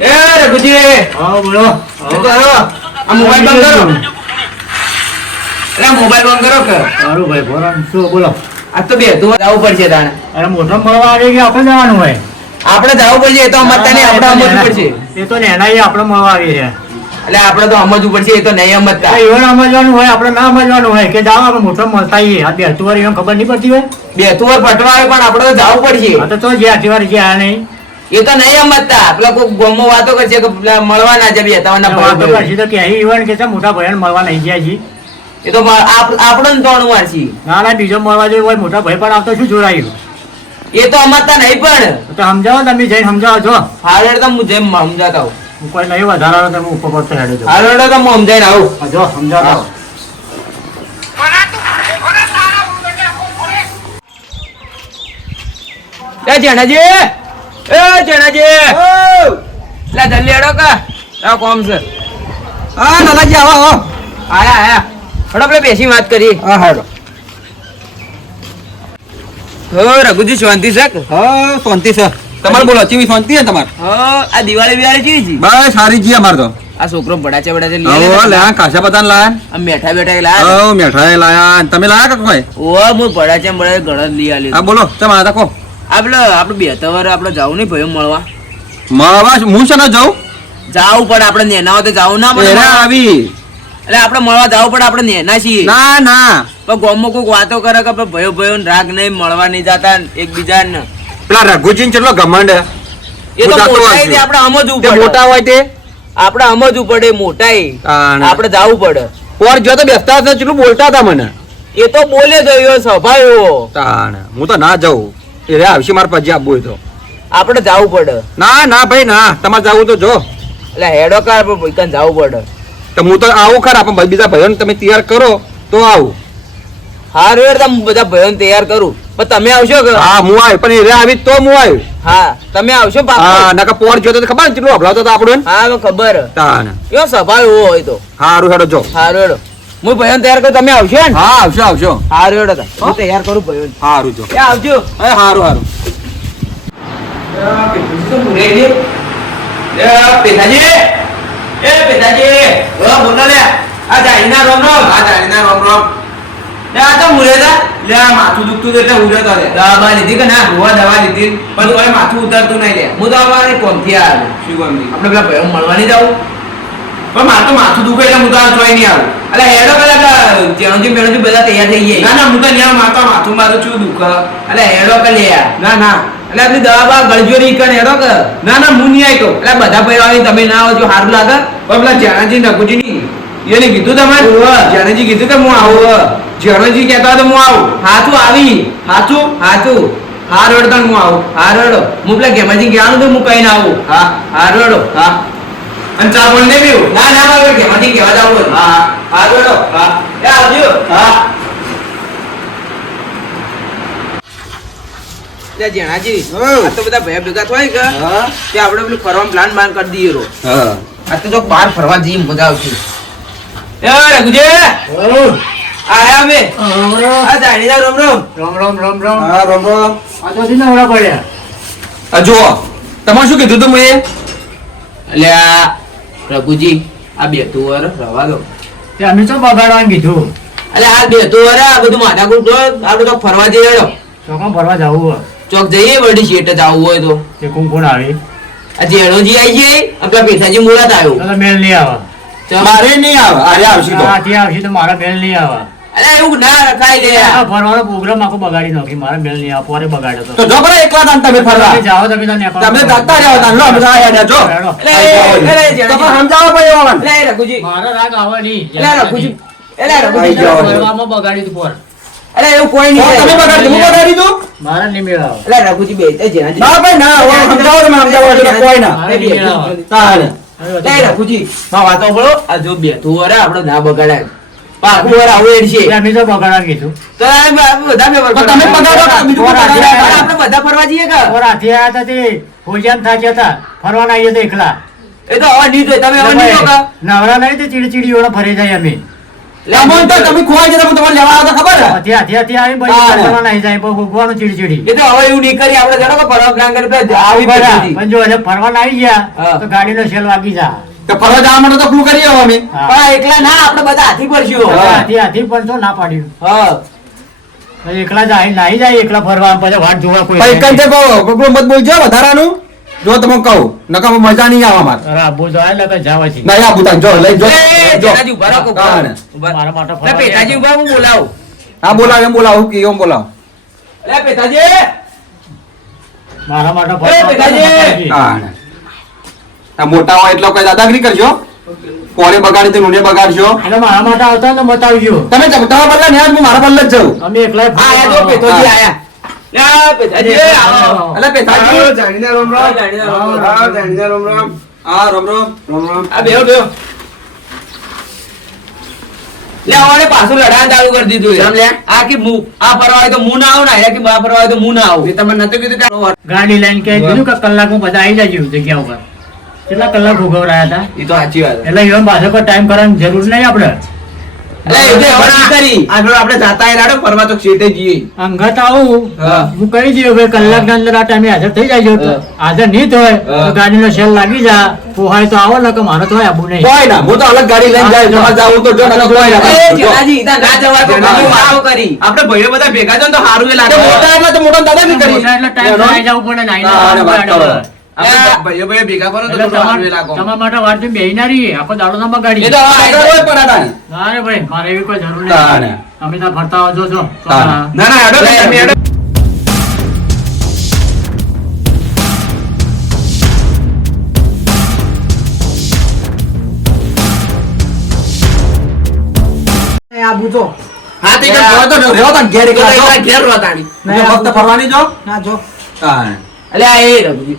એ રઘુજી, હા બોલો. શું કરો? આ મોબાઈલ બંધ કરો. એટલે મોબાઈલ બંધ કરો કે સારું ભાઈ બોલો શું બોલો. આ તો બે તું જવું પડશે તાણે. અરે મોટો મળવા આવે કે આપણે જવાનું હોય. આપણે જવું પડશે. એ તો અમતતા નહીં, આપણે સમજવું પડશે. એ તો નેના આપણે મળવા આવી છે. એટલે આપણે તો સમજવું પડશે. એ તો નહીં અમતતા. એવું સમજવાનું હોય, આપણે ના સમજવાનું હોય કે જાવ આપણે મોટો મળતા આવીએ. આ બે તુવાર એમ ખબર નહીં પડતી હોય. બે તું પટવા આવે પણ આપણે તો જવું પડશે. આ તો જે આઠી વાર જે આ નહીં એ તો નહીં સમજતા. પેલા કોઈ ગોમમાં વાતો કરશે કે પેલા મળવા ના જાય બે તમારના વાતો ભાઈ. કરશે તો કે ઈવન કે છે મોટા ભાઈ મળવા નહીં ગયા છીએ. એ તો આપણો ને તોણ મારશે. ના ના બીજો મળવા જોઈએ હોય મોટા ભાઈ પણ આવતો શું જોડાયું. એ તો સમજતા નહીં પણ. તો સમજાવો તમે જઈને સમજાવો છો. હારે તો હું જેમ સમજાતા હોઉં. હું કોઈ નહીં વધારાનો તમે ઉપર પડતો હેડો છો. હારે તો હું સમજાઈને આવું. જો સમજાવો. એ જેણાજી, એ જેણાજી, લા જલ્દી હેડો કા આ કોમ છે. હા દાદાજી આવો આવો. આયા આયા હેડો આપણે બેસી વાત કરી. હા હાડો. હો રઘુજી શાંતિ છે કે? હા શાંતિ છે. તમારે બોલો ચીવી શાંતિ છે તમારે? હો આ દિવાળી બિવાળી કેવી છે? બસ સારી જી અમાર તો. આ છોકરો બડાચે હો લઈ લે કાશા બધાને લાયા. આ મેઠા બેઠા લાયા. હો મેઠાઈ લાયા. અને તમે લાયા કે કોઈ? ઓ હું બડાચે ઘણા લઈ આલી. હા બોલો તમે આ તકો. આપણે બે તવાર આપણે જાવું નહીં ભાઈઓ મળવા. માવા હું છે ને જાઉં. જાવું પડે. આપણે નેના હોય તો જાવું ના પડે. એરા આવી. એટલે આપણે મળવા જાવું પડે. આપણે નેના છીએ. ના ના પણ ગામમાં કોઈક વાતો કરે કે ભાઈઓ ભાઈઓ રાગ નહીં, મળવા નહીં જતા એકબીજાને. પેલા રઘુજીને ચેટલો ઘમંડ. એ તો હું જાતો મોટા હોઉં છું. આપણે સમજવું તે પડે. મોટા હોય તે આપણે સમજવું પડે. મોટા તાણે. આપણે જાવું પડે. પોર જો તો બેસતા હતા ચેટલું બોલતા હતા મને. એ તો બોલે જ એવો સ્વભાવ એવો. તાણ હું તો ના જાઉં. એ રે આવશે મારે પછી આપવું હોય તો. આપણે જાવું પડે. ના ના ભાઈ ના તમારે જાવું તો જો. એટલે હેડો કાર પણ જાવું પડે. તો હું તો આવું ખરા પણ બીજા ભાઈઓને તમે તૈયાર કરો તો આવું. હારું યાર તમે બધા ભાઈઓને તૈયાર કરું. પણ તમે આવશો કે? હા હું આવ્યો પણ એ રે આવી તો હું આવ્યો. હા તમે આવશો પાક્કું? હા નકા પોર જોતો તો ખબર ને કેટલું અભલાવતો હતો આપણું. હા હવે ખબર. તાણ એવો સ્વભાવ એવો હોય તો. હારું હેડો જો. હારું હેડો. હું ભાઈઓને તૈયાર કરું. તમે આવશો ને? હા આવશો આવશો. હારું હેડો તાર. હું તૈયાર કરું ભાઈઓને. હારું જો. એ આવજો. હા હારું હારું. માથું દુખતું એટલે ઉડ્યો તો દવા લીધી કે ના દવા લીધી પણ કોઈ માથું ઉતરતું નહીં લે. હું તો અમારે કોમથી આવ્યો. શું કોમથી? આપણે પેલા ભાઈઓ મળવાની જવું. પણ મારે તો માથું દુખે એટલે હું તો આ જોઈ નહીં આવું. એટલે હેડો પેલા જેણોજી મેણોજી બધા તૈયાર થઈ ગયા. ના ના હું તો ત્યાં માથું મારું શું દુખે. એટલે હેડો કે લે ના ના એટલે આપણી દવા બા ગળજો નહીં કરે હેડો કે. ના ના હું નહીં આવ્યો. એટલે બધા ભાઈઓ આવી તમે ના આવો જો સારું લાગે. પણ પેલા જેણાજી નકુજી ની એને કીધું તમારે જેણાજી કીધું કે હું આવું. જેણાજી કહેતા તો હું આવું. હાચું આવી હાચું હાચું. હાર રડતા હું આવું. હાર રડો. હું પેલા ગેમાજી કહેવાનું તો હું કઈ ના આવું. હા હાર રડો. હા અને ચા બોલ નહીં પીવું. ના ના મારે ગેમાજી કહેવા જાવું. હા હા હાર રડો. હા એ આવજો. હા જેણાજી આ તો બધા ભયા ભેગા થાય કે તે આપણે પેલું ફરવાનું પ્લાન બાન કરી દઈએ રો. હા આ તો જો બહાર ફરવા જઈએ મજા આવશે. એ રઘુજી આયા અમે આ જાણીના રોમ રોમ રામ રામ રામ રામ. હા રામ રામ. આ તો સીધા નવરા પડ્યા. આ જુઓ તમારે શું કીધું તું મેં? એટલે આ રઘુજી આ બેતું વર રવા દો. તે અમે તો બગાડવાનું કીધું. એટલે આ બેતું વર આ બધું માથાકૂટ કરો. આપણે તો ફરવા જઈએ હેડો. ચોકમાં ફરવા જવું. ચોક જઈએ વડી શેઠ જવું હોય તો. તે કોણ કોણ આવે? આ જેણોજી આવી જાય આપણા પેથાજી મુરાદ આવ્યો. તો મેલ નહીં આવે. મારે નહીં આવે. અરે આવશે તો. હા ત્યાં આવશે તો મારા મેલ નહીં આવે. અરે એવું ના રખાય લે. આ ફરવાનો પ્રોગ્રામ આખો બગાડી નાખી. મારા મેલ નહીં આવે. પોરે બગાડ્યો તો તો. જો બરા એકલા તાન તમે ફરવા. તમે જાઓ તમે તો નેપાળ. તમે જતા જાઓ તાન લો અમે તો આયા ને જો. હેડો. એટલે તમે સમજાવો ભાઈ ઓવન. એટલે રઘુજી મારો રાગ આવે નહીં. એટલે રઘુજી એટલે રઘુજી આઈ જાઓ. ફરવામાં બગાડી તું પોર. અરે એવું કોઈ નહીં. તમે બગાડી હું બગાડી દઉં. મારા નહીં મેળ આવે. એટલે રઘુજી બે જેણાજી ના ભાઈ ના ઓવન સમજાવો તમે સમજાવો એટલે કોઈ ના. મારા નહીં મેળ આવે. તાન લઈ રઘુજી માં વાતો બોલો. આ જો બેઠું વરે આપણે ના બગાડાય. પાકું વરે આવું એડ છે. અમે તો બગાડવાનું કીધું. તો આ બધા ફેવર તો તમે બગાડો તો બીજું કોઈ બગાડે. આપણે બધા ફરવા જઈએ કે પોર હાથી આવ્યા હતા તે ભોજન થાક્યા હતા. ફરવાના આવીએ તો એકલા. એ તો હવે નહીં જોઈ. તમે હવે નહીં જોતા. નવરા નહીં તે ચીડચીડી ઓળા ફરી જાય અમે. તમને તો તમે ખોવાઈ જતા તમને લેવા આવતા ખબર હે? હાથી આવી હા. ભાઈ કરવા નહીં જાય પણ ભોગવાનું ચીડચીડી એ તો હવે એવું નહીં કરી આપણે જાણો કે ફરવા પ્લાન કરી પેલા આવી બરાબર. બધી. પણ જો એટલે ફરવા આવી ગયા હા. તો ગાડીનો સેલ વાગી જા તો ફરવા જવા માટે તો પેલું કરીએ હવે અમે. હા. પણ એકલા ના આપણે બધા હાથી પડશું હા. હાથી પણ તો ના પાડ્યું હા તો એકલા જાય નાહી જાય એકલા ફરવા પછી વાટ જોવા કોઈ ભાઈ કંતે કોકડું મત બોલજો વધારાનું જો તમે કહું નકર મજા નહીં આવે અમારે અરે આબુ તો આલે કે જાવા છે ના આ ભૂતાન જો લઈ જો એ, જો. જેઠાજી ઉભા રહો, ઉભા રહો. તાણે. ઉભા. મારા માટે લે, ફરવા પેટાજી ઉભા, હું બોલાવું. હા બોલાવ એમ બોલાવ કે એમ બોલાવ લે, પેટાજી. મારા માટે એ, પેટાજી. તાણે. આ મોટા હોય એટલે કોઈ દાદાગીરી કરજો કોને બગાડી તો નુને બગાડશો એટલે મારા માટે આવતા ને બતાવજો તમે તમારા બદલે ને હું મારા બદલે જ જાઉં અમે એકલા હા, આયા જો પેટોજી આયા. લે, પેટાજી, આવો. એટલે પેથાજી જાણીને રોમ રોમ. જાણીને રોમ રોમ. હા જાણીને રોમ રોમ હા રોમ રોમ રોમ રોમ આ બેહો, બેહો. લે, હવે પાછું લડાણ ચાલુ કરી દીધું છે. કેમ લે? આ કે આ ફરવા હોય તો હું ના આવું ને આ કે બા ફરવા હોય તો હું ના આવું. એ તમને નતું કીધું કે ગાડી લઈને કે કીધું કે કલાકમાં બધા આવી જજો જગ્યા ઉપર કેટલા કલાક ભોગવરાયા હતા ઈ તો સાચી વાત છે. એટલે એમ પાછો કોઈ ટાઈમ કરવાની જરૂર નહીં આપણે લે, એ તો હવે નહીં કરી. આપણે જાતા રાડો ફરવા તો ક્ષેત્રે જઈએ. અંગત આવું હા. હું કહી દઉં કે કલાકના અંદર આ ટાઈમે હાજર થઈ જાય તો હા. હાજર નહીં થાય હા. તો ગાડીનો સેલ લાગી જા પોહાય તો આવો ને કે મારે તો આબુ નહીં કોઈ ના હું તો અલગ ગાડી લઈને જાય તમારે જાવું તો જો નકર કોઈ ના એ, જેઠાજી, ઈતા ના જવાય તો ના, ઘણી ના. વાતો કરી. આપણે ભાઈઓ બધા ભેગા છો ને તો સારું એ લાગે. તો મોટા એટલે તો મોટા દાદાગીરી કરી મોટા એટલે ટાઈમ આવી જવું પડે નાઈ ના, ના, વાત કરો. આપણે ભાઈઓ ભેગા કરો ને તો એટલે થોડું સારું એ લાગે. તમારા માટે વાર થી બેહી ના રહીએ આખો દાડો ના બગાડી એ તો હવે આગળ હોય પણ આડાની. ના રે ભાઈ મારે એવી કોઈ જરૂર ના, નહીં ના. અમે તો ફરતા આવજો છો ના, ના. ના ના હેડો તમે હેડો. હા તે કે જોવા તો રહ્યો તા ઘેર એકલા જો. ઘેર રોતાણી. એટલે ફક્ત ફરવાની જો તાણે. અલે આ એ રઘુજી,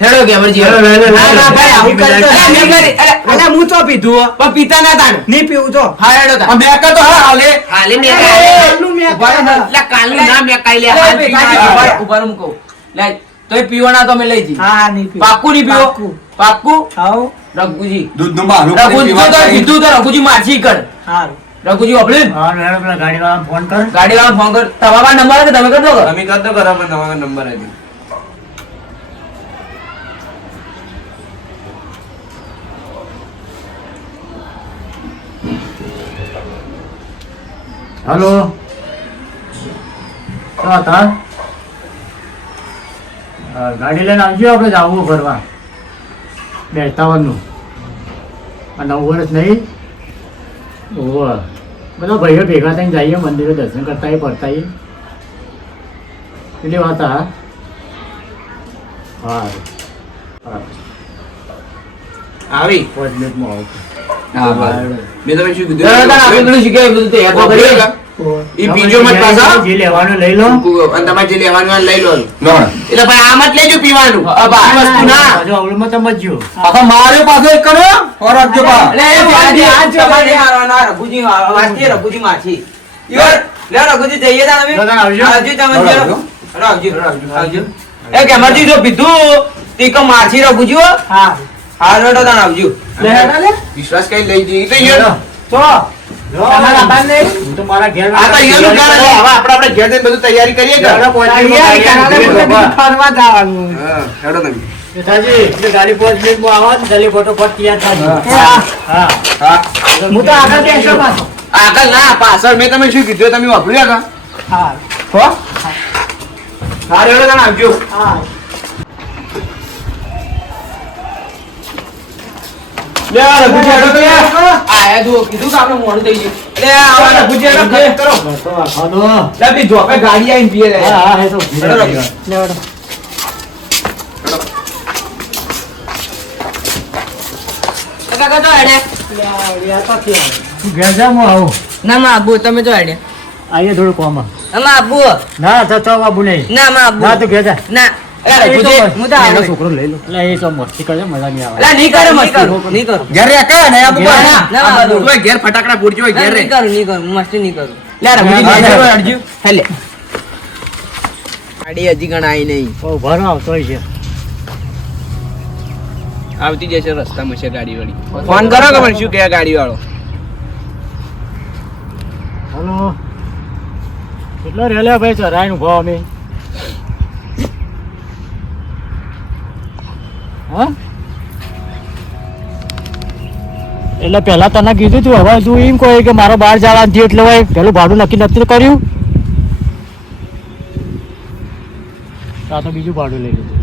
હેડો ગેમરજી, હેડો. હેડો, હેડો, ના, ના, હેડો. ભાઈ, આવું કરતો અલે, નહીં કરી. અલે, હું તો પીધું હો. પણ પીતા ના તાણ. નહીં પીવું તો હા, હેડો તાણ. આ મેકા તો હા હાલે હાલે ને અરે, કાલે. કાલનું મેં ઉભા રહો. ખાધા. લે, કાલનું ના મેં કાઈ લે. અરે, હાલ બેટા, પીવા. ઉભા રહો. ઉભા રહો, હું કહું. લે, તોય પીવાના તો અમે લઈ જઈએ. હા નહીં પીવું. પાક્કું નહીં પીવો? પાક્કું. પાક્કું? હાઉ, રઘુજી. દૂધનું બહાનું રઘુજી તો કીધું તો રઘુજી માછી કર. હારું. રઘુજી વાપરી હા હેડો પેલા ગાડી વાળા ફોન કર ગાડી વાળા ફોન કર. તમારા નંબર કે તમે કરજો કે? અમે કરતો કરો પણ તમારો નંબર હતી હેલો તો હતા ગાડી લઈને આવજો આપણે જાવું ફરવા 57 આ 9 વર્ષ નહીં ઓહો બધા ભાઈઓ ભેગા થઈને જઈએ મંદિરે દર્શન કરતા ફરતા કેટલી વાત હા હા આવી 5 મિનિટમાં આવું હા બસ. મેં તમે શું ના, ના, આપણે કીધું પેલું શીખ્યા બધું તૈયાર તો કરીએ. ઈ પીજો મત પાછા જે લેવાનું લઈ લો અને તમારે જે લેવાનું હોય લઈ લો લોણ. એટલે ભાઈ આમ જ લેજો પીવાનું હા, બા. આ વસ્તુ ના પાછો અવળમાં સમજજો પાછો માર્યો પાછો એક કરો ઓર આપજો પા એટલે એ જેઠાજી, તમારે નહીં હારવાના, રઘુજી વાંચીએ, રઘુજી માછી. ઈવન, લે રઘુજી જઈએ તાણ અમે. દાદા આવજો. આવજો તમે આવજો. જરા. આવજો, આવજો. એ ગેમરજી જો પીધું તીકો માછી રઘુજી હો. હા હાલ હેડો તાણ આવજો. લે હેડા લે વિશ્વાસ કઈ લઈ જઈએ તો હેડો. તો તમારા આભાર નહીં હું તો મારા ઘેર આ તો અહીંયાનું ઘર છે. હવે આપણે ઘેર જઈને બધું તૈયારી કરીએ કે હેડો, પહોંચી તૈયારી ગયા. કરાવે એટલે બીજું ફરવા જવાનું હા હેડો તમે નેતાજી, એટલે ગાડી 5 મિનિટમાં આવો ને જલ્દી ફટોફટ તૈયાર થાજો. હા. હા. હા હું તો આગળ બેસો પાછો આગળ ના પાછળ મેં તમે શું કીધું એ તમે વાપર્યું હા હો હા હેડો તમે આવજો હા લે રઘુજી હેડો તો યાર આયા જુઓ, કીધું કે આપણે મોડું થઈ ગયું. એટલે આવો રઘુજી હેડો, ખર્ચ કરો. બસ તો રાખો તો. લે બી જોપે ગાડી આવીને પીએ લે. હા, હા, એ તો હેડો, રઘુ. લે હેડો. કાકા તો હેડે. લે આ તો ક્યાં? તું ઘેર જા, હું આવું. ના માં આબુ તમે તો હેડે આઈએ થોડું કોમ. આમાં આબુ ના તો તો બાબુ નહીં. ના માં આબુ ના તું ઘેર જા. ના એ એ તો રઘુજી, હું તો આવું. એનો છોકરો લઈ લો. એટલે એ તો મસ્તી કરે મજા નહીં આવે. લે નહીં કરે નહીં મસ્તી. કરું નહીં કરું ઘેર રે કે ને આ ઘેર બુબા ના. ના, ના, તું એ ઘેર ફટાકડા ફૂટજો હોય ઘેર રે. નહીં કરું નહીં કરું મસ્તી નહીં કરું લે રઘુજી ના, ના, ઘેર ના. હેડજો. હેલે. ગાડી હજી ગણ આવી નહીં. બહુ ભરો આવતો હોય છે. આવતી જશે રસ્તામાં છે ગાડી વાળી ફોન કરો કે મને શું કહે ગાડી વાળો હલો કેટલો રેલ્યા ભાઈ ચરાઈ નું ભાવ અમે હા એટલે પહેલા તને કીધું તું હવે તું એમ કહે કે મારો બહાર જવાનું થયું એટલે ભાઈ પેલું ભાડું નક્કી નથી કર્યું તો બીજું ભાડું લઈ લીધું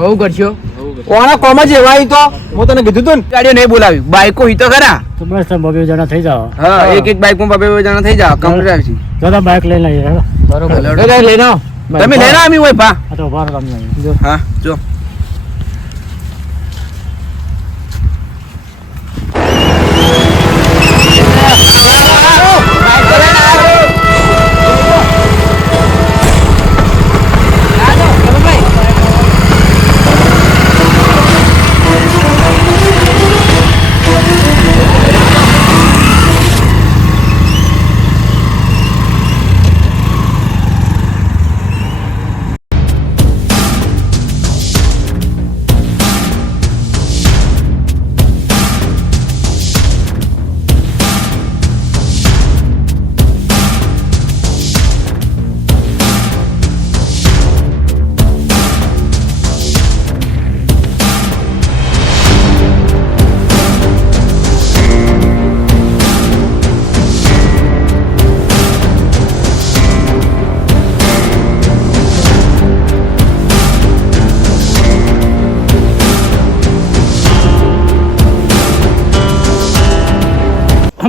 હવે કરશો કોણા કોમ જ એવા ઈ તો હું તને કીધું તું ને ગાડીઓ નહીં બોલાવી બાઈકો હિતો ખરા તો બસ તમે બે જણા થઈ જાઓ હા એક બાઈક માં બે જણા થઈ જાવ કમ્પ્લીટ આવશે જો તમે બાઇક લઈને આવી હેડો બરોબર લઈને આવો તમે લઈને આવો હોય ભા આ તો ઉભા રહો તમે અહીં. જો હા જો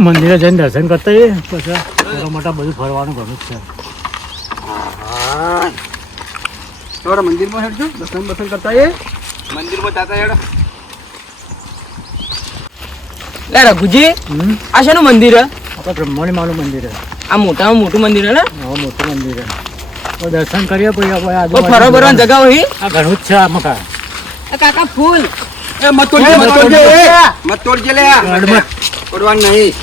મંદિરે જઈને દર્શન કરતા આવીએ. પછી મોટા મોટા બધું ફરવાનું ઘણું જ છે. થોડા મંદિરમાં હેડજો દર્શન બસન કરતા એ મંદિરમાં જાતા હેડો લે રઘુજી હમ? આ શેનું મંદિર હે આપણે બ્રહ્માણી માનું મંદિર છે. આ મોટામાં મોટું મંદિર હે ને હા મોટું મંદિર છે. તો દર્શન કરીએ પછી આપણે ઓ આજુબાજુ ફરવા બરવાની જગા હોય આ ઘણું જ છે આ મકા. કાકા ફૂલ એ મત તોડજે મત તોડજે મત તોડજે લે અડમત. તોડવાનું નહીં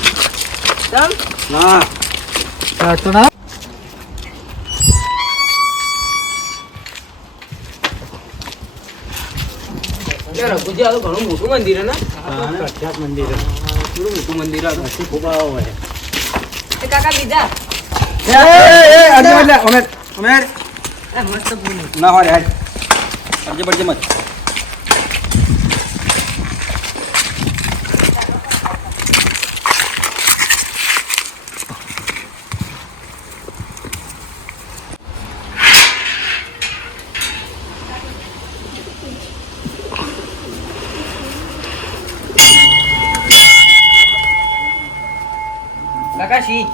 ચમ ના તો ના લે રઘુજી આ તો ઘણું મોટું મંદિર હે ને પ્રખ્યાત મંદિર છે. થોડું મોટું મંદિર આ તો. પછી ખૂબ આવો હોય. એ કાકા બીજા એ અડજે મત લે ઓમેર ઓમેર એ મસ્ત ફૂલ ના હોય હેડ અડજે પડજે મત કાકા શી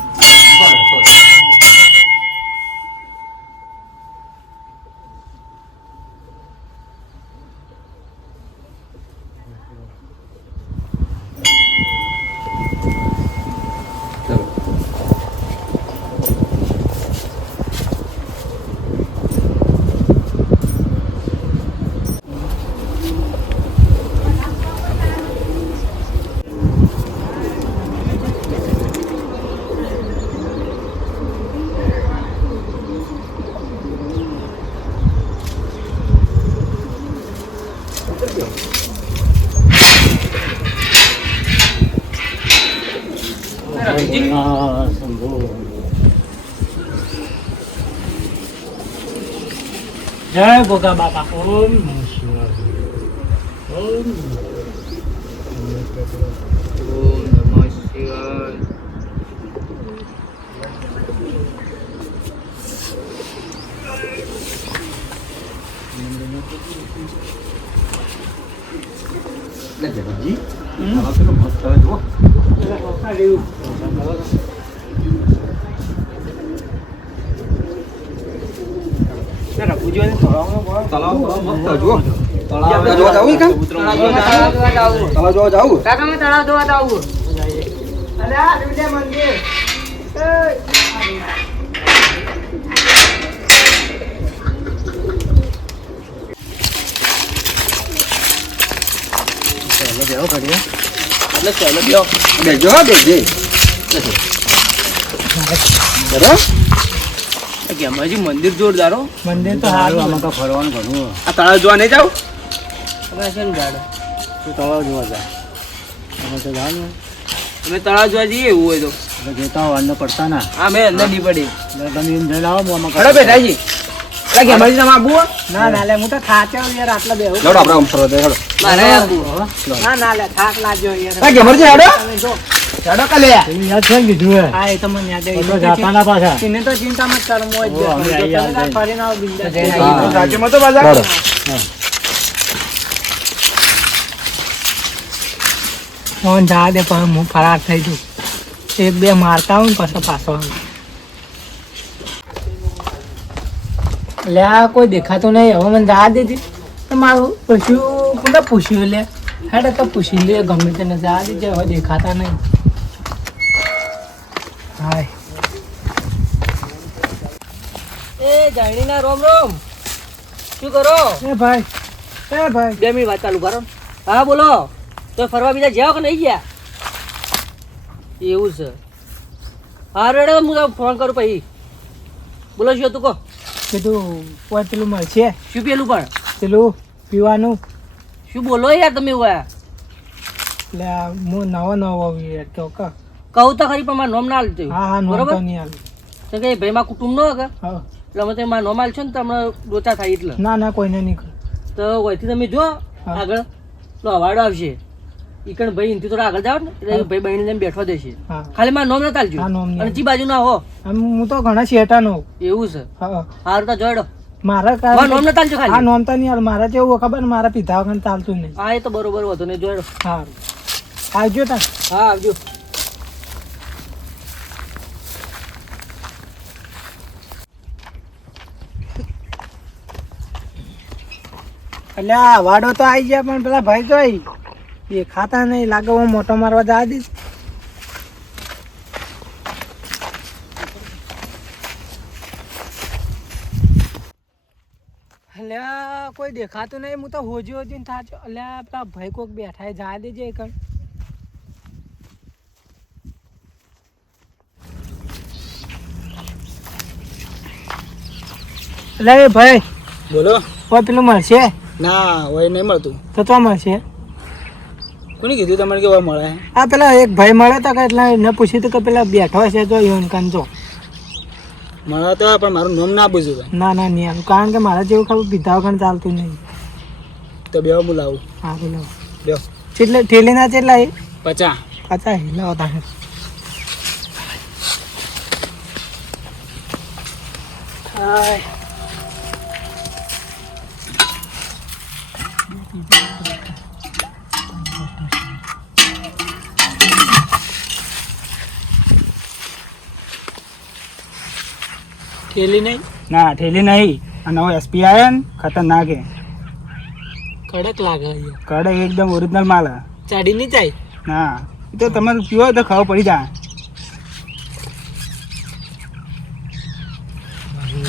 ના શંભુ. જય ગોગા બાપા. ઓમ નમઃ શિવાય. ઓમ ઓમ નમઃ શિવાય લે જગજી આ પેલો મસ્ત આવે જો રઘુજી તળાવમાં તળાવ મસ્ત જો તળાવ જોવા જાવું કામ તળાવ જોવા જાવું કાકા મેં તળાવ ધોવા તો આવું અરે આ બીજા મંદિર પહેલો બેહો કરીએ. એટલે ચાલો બેહો બેજો બેજે બરાબર કે હજી મંદિર જોરદાર હો મંદિર તો સારું આમાં કાંઈ ફરવાનું ઘણું હોય. આ તળાવ જોવા નહીં જાવ કાકા છે ને ગાડો તો તળાવ જોવા જાય. અમે તો જવાનું હોય. અમે તળાવ જોવા જઈએ એવું હોય તો એટલે જોતા હોય અન્ન પડતા ના હા મેં અંદર નહીં પડી એટલે તમે એમ જઈ લાવો મોમાં હડો બેટાજી એટલે ગેમરજી તમે આબુ ના ના લે હું તો થાક્યો યાર આટલા બેહું લડો આપણે આમ ફરવા દે, હેડો. મારે આબુ ના ના લે થાક લાગ્યો યાર આ ગેમરજી હડો તમે જો હડો કલે પેલું યાદ છે ને કીધું હે હા એ તો મને યાદ તો જાતા ના પાછા એને તો ચિંતા મત કરો મોજ ઓ, અમે આઈ આવ્યા. ફરીને આવો બિંદાસ હા. રાજ્યમાં તો બાજા લડો. ફોન જા દે પણ હું ફરાર થઈ જઉં એક બે મારતા હું પછી પાછો આવું લે આ કોઈ દેખાતું નહીં હવે મને જા દેતી તો મારું પૂછ્યું કોને પૂછ્યું લે હેડે તો પૂછી લે ગમે તેને જા દેજે હવે દેખાતા નહીં હાય એ જાણીના રોમ રોમ શું કરો એ ભાઈ 2 મિનિટ વાત ચાલુ કરો હા બોલો તો ફરવા બીજા જાઓ કે નહીં ગયા એવું છે હા રેડે હું તમને ફોન કરું પછી બોલો શું તું કહો કીધું કોઈ પેલું મળશે શું પેલું પણ પેલું પીવાનું શું બોલો યાર તમે ઉભા એટલે હું નવો નવો યાર તો કા કહું તો ખરી પણ મારું નામ ના આલતું હા હા નોમ બરોબર તો નહીં હાલ કેમ કે ભાઈ માં કુટુંબ નો હકે હા એટલે અમે તમે મારું નામ આલશો ને તો હમણાં લોચા થાય એટલે ના ના કોઈને નહીં તો વહીથી તમે જો હા. આગળ તો અવાડો આવશે ઈકણ ભાઈ એનથી થોડા આગળ જાવ ને એટલે ભાઈ બહેન લઈને બેઠો દેશે હા ખાલી મારું નામ ના હા, તાલજો નામ નહીં. અને જી બાજુ ના હો હું તો ઘણા શેટાનો એવું છે હા હારું તો જોડો મારા મારું નામ ના તાલજો હા ખાલી નોમ તો નહીં હાલ મારા જેવું ખબર ને મારા પીધા વગર ચાલતું નહીં હા એ તો બરોબર હતો ને જોડો હા આવજો તા હા આવજો એટલે આ વાડો તો આવી ગયા પણ પેલા ભાઈ જોઈ દેખાતા નહીં લાગે હું મોટો મારવા જા દઈશ અલ્યા કોઈ દેખાતું નહીં હું તો હોજી હોજી ને થાચો અલ્યા પેલા ભાઈ કોક બેઠા જા દેજે કણ અલ્યા એ ભાઈ બોલો કોઈ પેલું મળશે ના હોય નહીં મળતું તો મળશે કોને કીધું તમારે કે હોય મળે આ પેલા એક ભાઈ મળે તો કે એટલે એને પૂછ્યું હતું કે પેલા બેઠો છે તો યોન કાન જો મળે તો હોય, પણ મારું નામ ના પૂછ્યું ના ના નહીં આવું કારણ કે મારા જેવું ખબર પીધા વગર ચાલતું નહીં તો બે બોલાવું હા બોલો બે એટલે ઠેલીના કેટલા એ 50 પાછા હિલાવો તારે હાય ઠેલી નહીં ના ઠેલી નહીં આ નવો એસપી આવ્યો ને ખતરનાક હે કડક લાગે અહીંયા કડક એકદમ ઓરિજિનલ માલ હે. ચાડી નહીં જાય ના એ તો તમારે પીવો હોય તો ખાવા પડી જાય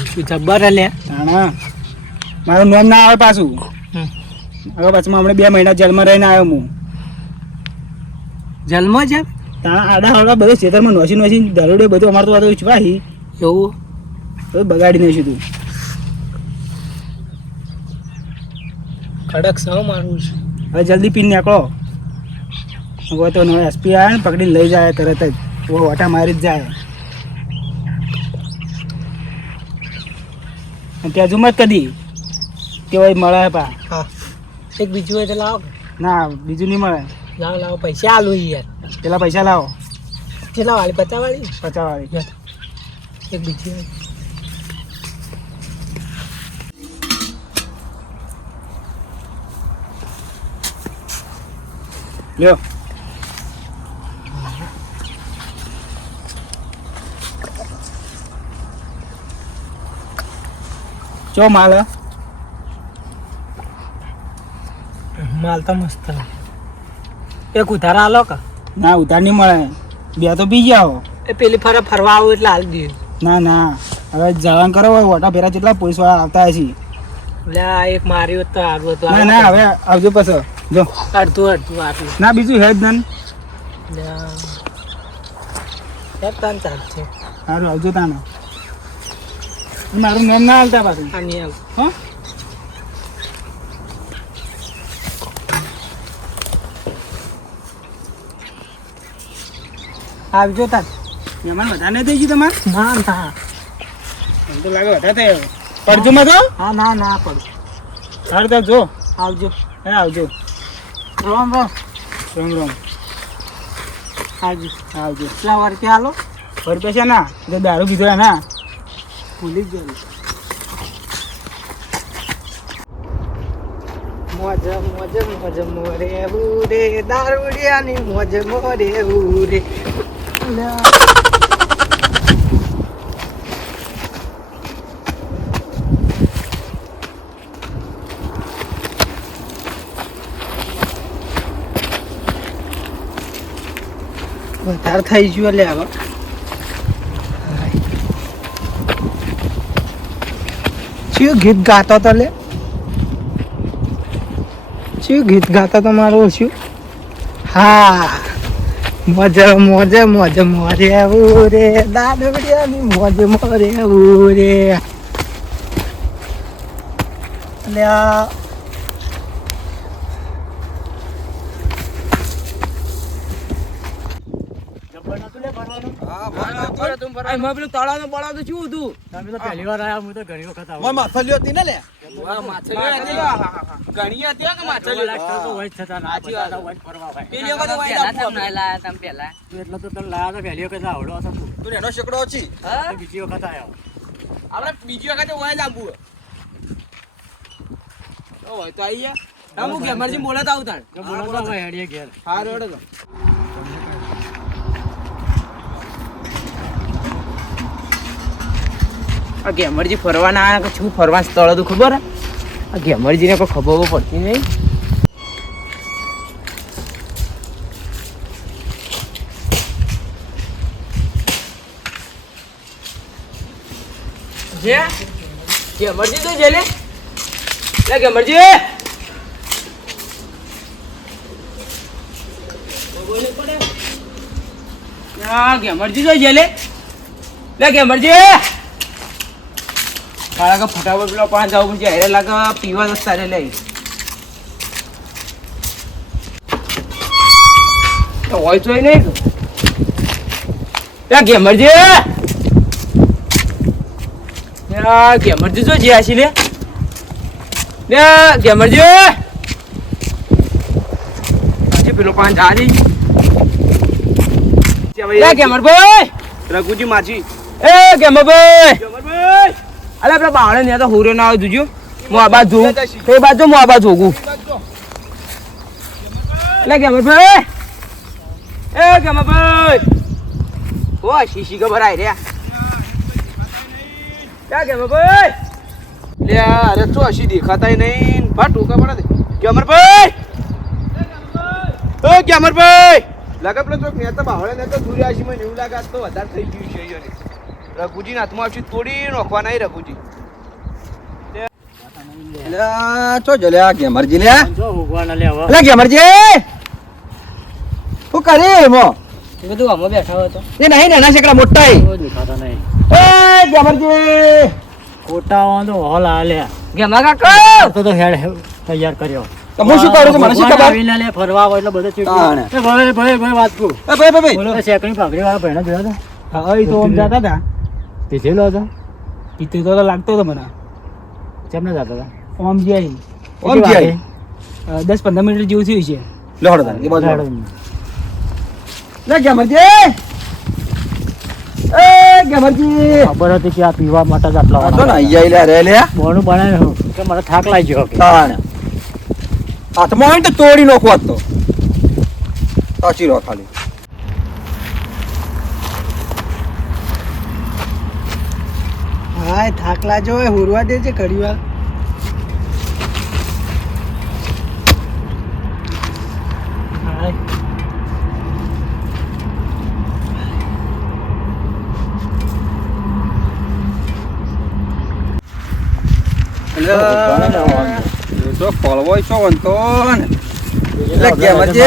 શું જબ્બર લે તાણા મારું નામ ના આવે પાછું હવે પાછું હમણાં 2 મહિના જેલમાં રહીને આવ્યો હું જન્મ છે તાણા આડા હવડા બધું ખેતરમાં નોસી દરોડે બધું અમારે તો બધું ઉચવાહી એવું બધું બગાડી નાખ્યું તું કડક સૌ મારું છે હવે જલ્દી પીને નીકળો હવે તો નવો એસપી આવ્યા ને પકડીને લઈ જાય તરત જ वो ઓટા મારી જ જાય અને ત્યાં જુમત કદી કે ભાઈ મળે પા હા એક બીજું હોય તો લાવો ના બીજું નહીં મળે લાવો લાવો પૈસા આલો યાર પેલા પૈસા લાવો કેટલા વાળી 50 વાળી 50 વાળી એક બીજી હોય લ્યો ચો માલ હે? માલ તો મસ્ત એક ઉધાર આલો કા ના ઉધાર નહીં મળે બે તો પી ગયા હો એ પેલી ફરવા આવું એટલે હાલ દે ના ના હવે જવાન કરો હવે ઓટા ફેરા જેટલા પોલીસ વાળા આવતા હશે એટલે આ એક મારી હોત તો હારું હતું ના ના હવે આવજો પછી જો અડધું અડધું આટલું ના બીજું હે જ નન એક તાન ચાલશે સારું આવજો તાને મારું નામ ના હાલતા પાછું આ નહીં આવું હા આવજો તાન મહેમાન વધારે નહીં થઈ ગયું તમારે? ના ના મને તો લાગે વધારે થયો. પડજો માં તો હા ના ના પડું. સારું તો જો આવજો. હે આવજો. રોમ રોમ. રામ રામ. આવજો. આવજો. કેટલા વાર કે હાલો પર પૈસા ના જે દારૂ પીધો એના ભૂલી જ ગયો. મોજ મોજ મોજ મોરે ઉરે દારૂડિયાની મોજ મોરે ઉરે. વધારે થઈ ગયું લે હવે. શું ગીત ગાતો તો લે? શું ગીત ગાતો તો મારું શું? હા મોજ મોજ મોજ મોરે ઉરે દારૂડિયાની મોજ મોરે ઉરે. અલ્યા એમાં પેલું તળાવનું બળાવ તો શું હતું? તમે તો પહેલી વાર આયા, હું તો ઘણી વખત આવું. માછલીઓ હતી ને લે વાહ, માછલીઓ હતી. ઘણી હતી હો કે માછલીઓ. લાગતા તો હોય જ થતા ના, સાચી વાત. બધા હોય જ ફરવા ભાઈ. પેલી વખત તો વાઈટ આપવું હતું. તું એટલે તો તને લાયા તો પહેલી વખત આવડો હતો તું. તું એનો શેકડો ઓછી હા? તો બીજી વખત આવ્યો. આપણે બીજી વખતે વાઈટ આપવું. તો હોય તો આઈ ગયા. હા, હું ગેમરજી બોલાતા આવું તાણ. તો બોલાવતો હવે હેડીએ ઘેર. હારું હેડો તો. આ ગેમરજી ફરવાના આયા કે શું ફરવા સ્થળ હતું ખબર હે? આ ગેમરજીને કોઈ ખબર પડતી નહીં. જે ગેમરજી તો જેલે લે ગેમરજી ગેમરજી તો જેલે લે ગેમરજી કાળા કે ફટાફટ પેલો પાંચ જવું પડશે હેરે લાગે પીવા દસ્તા રે લઈ તો હોય તો નહીં ગેમરજી ગેમરજી જો જે આશી લે ગેમરજી હજી પેલો પાંચ આ જઈ ગેમરભાઈ રઘુજી માજી એ ગેમરભાઈ અરે આપડે બાવળે ને તો હુરો ના આવે જોજો હું આ બાજુ જોઉં એ બાજુ હું આ બાજુ જોઉં એટલે ગેમરભાઈ એ ગેમરભાઈ ઓ શીશી ખબર આવી રહ્યા ક્યાં ગેમરભાઈ લે અરે તો હસી દેખાતાય નહીં ભા ટોકા પડે ગેમરભાઈ ઓ ગેમરભાઈ લાગે પેલો ચોક ને તો બાવળે ને તો દુરિયાસી માં એવું લાગે તો વધારે થઈ ગયું છે યાર રઘુજી હાથમાં આવશે તોડી નોખવા નહીં રઘુજી ચો જલે આ ગેમરજી લે જો ભગવાન લે હવે. લે ગેમરજી શું કરી એમો એ બધું આમાં બેઠા હોય તો એ નહીં નાના શેકડા મોટા કોઈ દેખાતા નહીં. એ ગેમરજી ખોટા વાંધો હોલ આ લે. ગેમા કાકા તો હેડ તૈયાર કર્યો. તો હું શું કરું છું મને શું ભગવાન ખબર આવીને લે ફરવા આવે એટલે બધું ચેક તાણે. એ ભાઈ ભાઈ ભાઈ વાત કહું. એ ભાઈ ભાઈ બોલો શેકણી પાઘડી વાળા ભાઈને જોયા હતા? હા એ તો આમ જતા હતા પીધેલો હતો? પીતે તો લાગતો હતો મને કેમને જતા હતા? ઓમ જાય ઓમ જાય 10-15 મિનિટ જેવું થયું છે લોહડ તાણ એ બાજુ હેડ. લે ગેમરજી એ ગેમરજી ખબર હતી કે આ પીવા માટે જ આટલા આ તો વાળા ના આઈ લે રે લે બોનું બનાવ્યું કે મને થાક લાગી ગયો કે તાણ હાથમાં હોય ને તો તોડી નાખો આજ તો સાચી રહો ખાલી હાય થાકલા જો હુરવા દે છે ઘડી વાર. હાય તો ફળવો છો વંતો ને લે ગેમરજી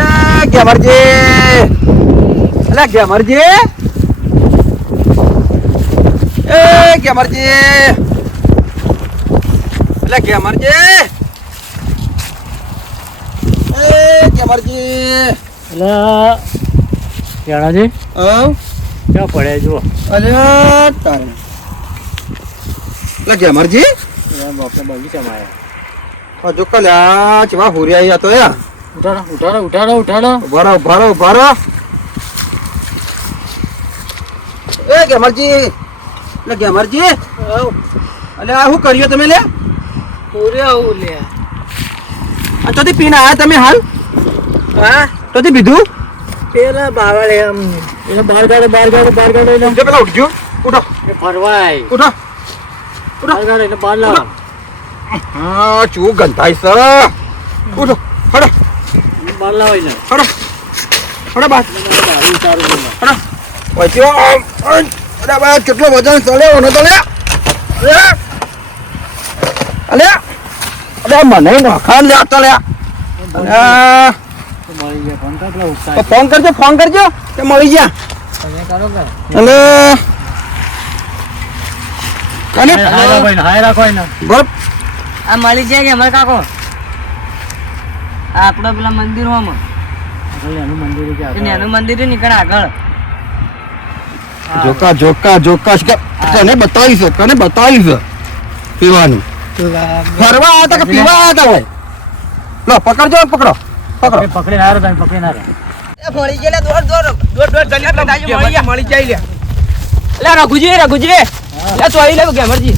એ ગેમરજી લે ગેમરજી એ ગેમરજી લે ગેમરજી એ ગેમરજી એટલે કેળાજી ક્યાં પડ્યા જુઓ અલ્યા તારે એટલે ગેમરજી આપણે બગીચામાં આવ્યા હજુ કલ્યા ચેવા હુરિયા તો યા ઉઠાડો ઉભારો એ ગેમરજી એટલે ગેમરજી અલે આ શું કર્યો તમે લે આ ચોથી પીને આયા તમે હાલ હા ચોથી પીધું પેલા બાવળે આમ એને બહાર કાઢો એને ઉઠજો પેલા ઉઠજો ઉઠો એ ફરવાય ઉઠો બહાર કાઢો એને બહાર લાવો હા ચૂ ગંધાઈ સર ઉઠો હડો બહાર લાવો એને હડો બાર દારૂ ઉતારું એને. હડો વચ્ચે અરે બા કેટલો વજન ચડ્યો ને તો લે અલે અરે મને નખાન લે તો લે તો મળી ગયા ફોન કાઢ લો ઉઠાય ફોન કરજો કે મળી ગયા તમે કરો કે અલે કને હાય રાખો એને બોલ આ મળી જાય કે અમારે કાકો આપડે પેલા મંદિર માં એનું મંદિર છે એનું મંદિર નીકળે આગળ જોકા કને બતાવીશ પીવાનું ફરવા આવ્યા હતા કે પીવા આવ્યા હતા હોય લો પકડજો પકડો પકડી ના રહ્યો તમે પકડી ના રહ્યો મળી ગયેલા દોડ મળી જાય લે લે રઘુજી લે ચોઈ લે ગેમરજી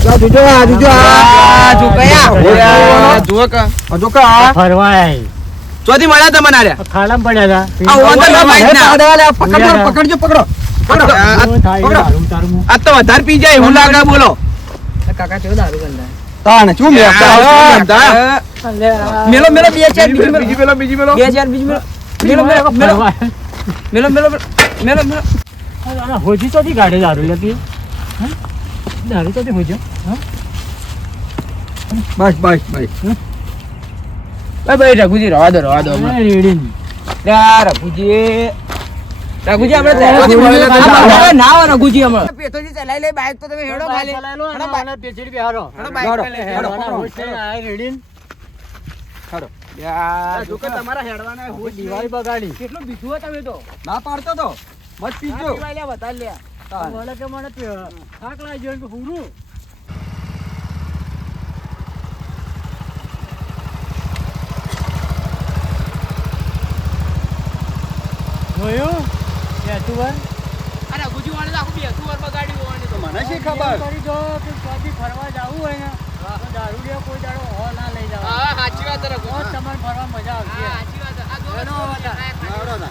જોકા ફરવાય ચોથી મળ્યા તમને આર્યા ખાડામાં પડ્યા આ ઓંદર ના બાઈક ના પકડજો પકડો આ તો વધારે પી જાય હું લાગે બોલો કાકા કેવો દારૂ ગંદા તાને ચૂ મેલો બે ચાર બીજી પેલો બે ચાર બીજી મેલો હોજી ચોથી ગાડે દારૂ લેતી દારૂ ચોથી હોજો બસ ભાઈ રઘુજી રવા દો રેડી રઘુજી આપણે ના હોય રઘુજી હમણાં પેથોજી ચલાઈ લે બાઈક તો તમે હેડો ખાલી પેચડી બિહારો રેડી તમારા હેડવાના દિવાળી બગાડી કેટલું બીજું તમે તો ના પાડતો તો મત પીજો બતા લે મને કે મને થાક લાગ્યો કે હુરું જોયું કે તું ભાઈ અરે ગુજી વાળે આખું બેઠું વાર બગાડી હોવાની તો મને શી ખબર કરી જો કે ક્યાંથી ફરવા જાવું હોય ને તો દારૂ લે કોઈ દાડો હો ના લઈ જાવ હા સાચી વાત તમારે ફરવા મજા આવશે સાચી વાત આ જો એનો અવાજ આવે. આવડો ના